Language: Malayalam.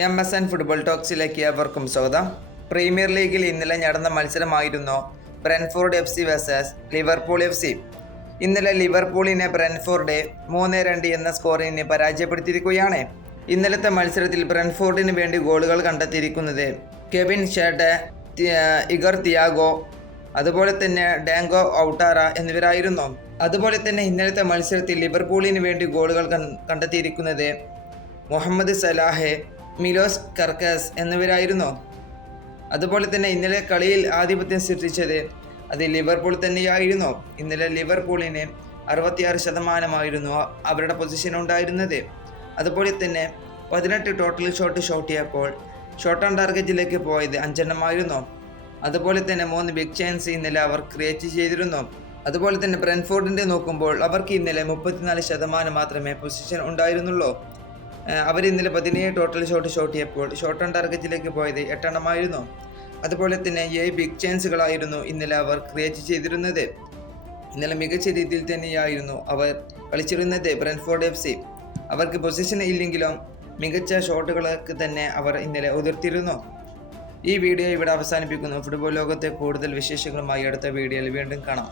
എം എസ് എൻ ഫുട്ബോൾ ടോക്സിലേക്ക് ഏവർക്കും സ്വാഗതം. പ്രീമിയർ ലീഗിൽ ഇന്നലെ നടന്ന മത്സരമായിരുന്നു Brentford F C versus Liverpool F C. ഇന്നലെ ലിവർപൂളിനെ ബ്രെൻഫോർഡ് മൂന്ന് രണ്ട് എന്ന സ്കോറിന് പരാജയപ്പെടുത്തിയിരിക്കുകയാണ്. ഇന്നലത്തെ മത്സരത്തിൽ ബ്രെൻഫോർഡിന് വേണ്ടി ഗോളുകൾ കണ്ടെത്തിയിരിക്കുന്നത് കെവിൻ ഷേട്ട് ഇഗർ തിയാഗോ അതുപോലെ തന്നെ ഡാങ്കോ ഔട്ടാറ എന്നിവരായിരുന്നു. അതുപോലെ തന്നെ ഇന്നലത്തെ മത്സരത്തിൽ ലിവർപൂളിന് വേണ്ടി ഗോളുകൾ കണ്ടെത്തിയിരിക്കുന്നത് മുഹമ്മദ് സലാഹ് മിലോസ് കർക്കസ് എന്നിവരായിരുന്നു. അതുപോലെ തന്നെ ഇന്നലെ കളിയിൽ ആധിപത്യം സൃഷ്ടിച്ചത് അത് ലിവർപൂൾ തന്നെയായിരുന്നു. ഇന്നലെ ലിവർപൂളിന് അറുപത്തിയാറ് ശതമാനമായിരുന്നു അവരുടെ പൊസിഷൻ ഉണ്ടായിരുന്നത്. അതുപോലെ തന്നെ പതിനെട്ട് ടോട്ടൽ ഷോട്ട് ഷോട്ട് ചെയ്യപ്പോൾ ഷോട്ട് ഓൺ ടാർഗറ്റിലേക്ക് പോയത് അഞ്ചെണ്ണമായിരുന്നു. അതുപോലെ തന്നെ മൂന്ന് ബിഗ് ചാൻസ് ഇന്നലെ അവർ ക്രിയേറ്റ് ചെയ്തിരുന്നു. അതുപോലെ തന്നെ ബ്രെൻഫോർഡിന്റെ നോക്കുമ്പോൾ അവർക്ക് ഇന്നലെ മുപ്പത്തിനാല് ശതമാനം മാത്രമേ പൊസിഷൻ ഉണ്ടായിരുന്നുള്ളൂ. അവർ ഇന്നലെ പതിനേഴ് ടോട്ടൽ ഷോട്ട് ഷോട്ട് ചെയ്യപ്പോൾ ഷോട്ട് ഓൺ ടാർഗറ്റിലേക്ക് പോയത് എട്ടെണ്ണമായിരുന്നു. അതുപോലെ തന്നെ ഏഴ് ബിഗ് ചാൻസുകളായിരുന്നു ഇന്നലെ അവർ ക്രിയേറ്റ് ചെയ്തിരുന്നത്. ഇന്നലെ മികച്ച രീതിയിൽ തന്നെയായിരുന്നു അവർ കളിച്ചിരുന്നത് ബ്രൻഫോർഡ് എഫ് സി അവർക്ക് പൊസിഷൻ ഇല്ലെങ്കിലും മികച്ച ഷോട്ടുകളൊക്കെ തന്നെ അവർ ഇന്നലെ ഉതിർത്തിരുന്നു. ഈ വീഡിയോ ഇവിടെ അവസാനിപ്പിക്കുന്നു. ഫുട്ബോൾ ലോകത്തെ കൂടുതൽ വിശേഷങ്ങളുമായി അടുത്ത വീഡിയോയിൽ വീണ്ടും കാണാം.